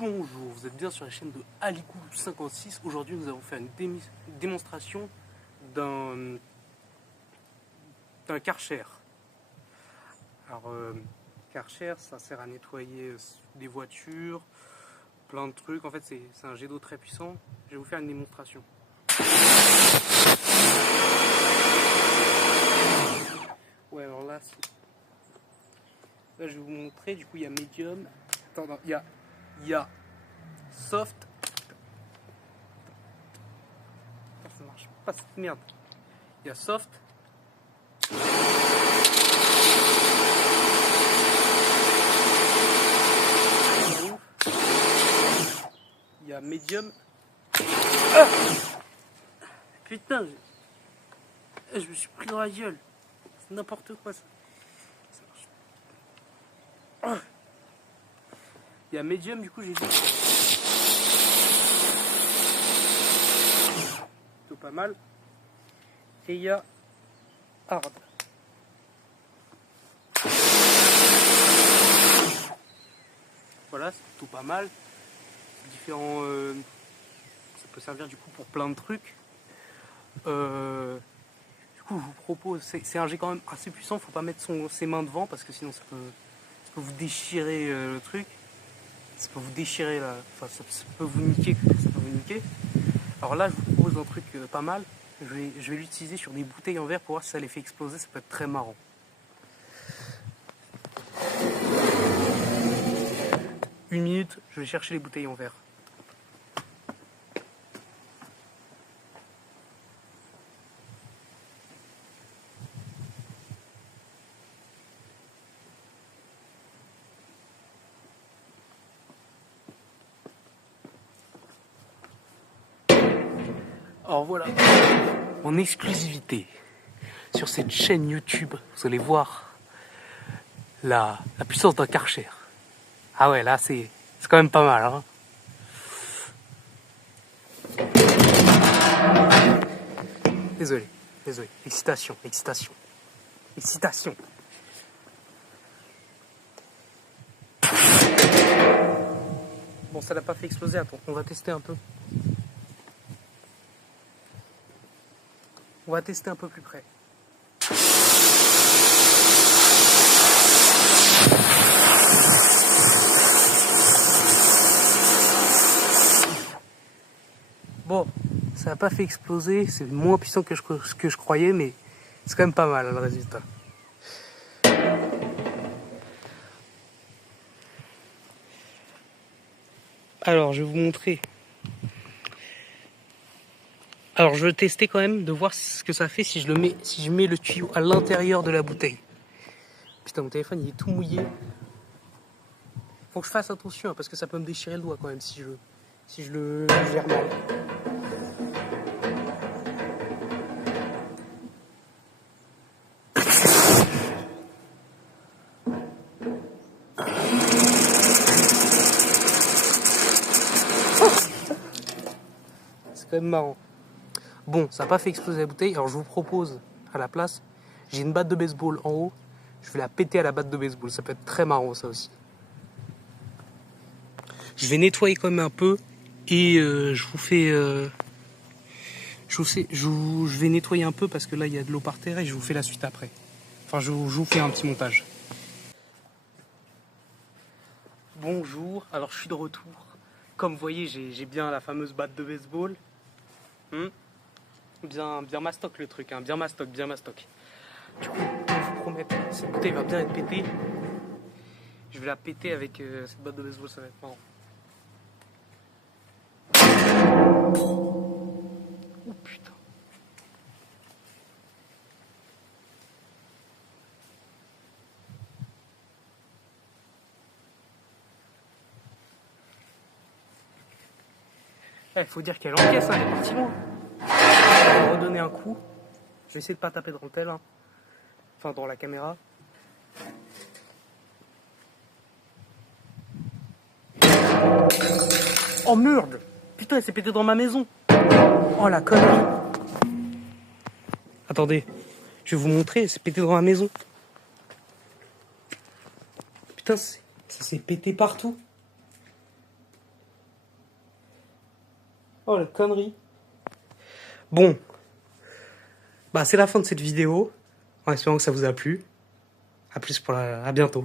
Bonjour, vous êtes bien sur la chaîne de Alikou56. Aujourd'hui, nous allons faire une démonstration d'un Karcher. Alors, Karcher, ça sert à nettoyer des voitures, plein de trucs. En fait, c'est un jet d'eau très puissant. Je vais vous faire une démonstration. Ouais, alors là, je vais vous montrer. Du coup, il y a médium. Attends, il y a soft. Putain, ça marche pas cette merde. Il y a soft. Il y a médium. Ah, putain, je me suis pris dans la gueule. C'est n'importe quoi ça. Ça marche. Ah. Il y a médium, du coup j'ai dit. Plutôt pas mal. Et il y a hard. Voilà, c'est plutôt pas mal. Différents. Ça peut servir du coup pour plein de trucs. Du coup, je vous propose. C'est un jet quand même assez puissant. Faut pas mettre ses mains devant parce que sinon ça peut vous déchirer le truc. Ça peut vous déchirer là. Enfin, ça peut vous niquer. Alors là, je vous propose un truc pas mal. Je vais l'utiliser sur des bouteilles en verre pour voir si ça les fait exploser. Ça peut être très marrant. Une minute, je vais chercher les bouteilles en verre. Alors voilà, en exclusivité sur cette chaîne YouTube, vous allez voir la puissance d'un Karcher. Ah ouais, là c'est quand même pas mal, hein. Désolé, excitation. Bon, ça l'a pas fait exploser, attends, on va tester un peu. On va tester un peu plus près. Bon, ça n'a pas fait exploser, c'est moins puissant que je croyais, mais c'est quand même pas mal le résultat. Alors, je vais vous montrer. Alors, je vais tester quand même de voir ce que ça fait si je mets le tuyau à l'intérieur de la bouteille. Putain, mon téléphone il est tout mouillé. Faut que je fasse attention hein, parce que ça peut me déchirer le doigt quand même si je le gère mal. C'est quand même marrant. Bon, ça n'a pas fait exploser la bouteille, alors je vous propose à la place, j'ai une batte de baseball en haut, je vais la péter à la batte de baseball, ça peut être très marrant ça aussi. Je vais nettoyer quand même un peu et je vais nettoyer un peu parce que là il y a de l'eau par terre et je vous fais la suite après. Enfin, je vous fais un petit montage. Bonjour, alors je suis de retour. Comme vous voyez, j'ai bien la fameuse batte de baseball. Bien mastoc le truc, hein. Bien mastoc. Du coup, je vous promets, cette bouteille va bien être pétée. Je vais la péter avec cette batte de baseball, ça va être marrant. Oh putain. Faut dire qu'elle encaisse, hein, elle est partie loin. Je vais redonner un coup. Je vais essayer de pas taper dans le tel, hein. Enfin dans la caméra. Oh merde! Putain, elle s'est pétée dans ma maison. Oh la connerie. Attendez, je vais vous montrer, elle s'est pétée dans ma maison. Putain, ça s'est pété partout. Oh la connerie. Bon. Bah c'est la fin de cette vidéo. En espérant que ça vous a plu. À plus à bientôt.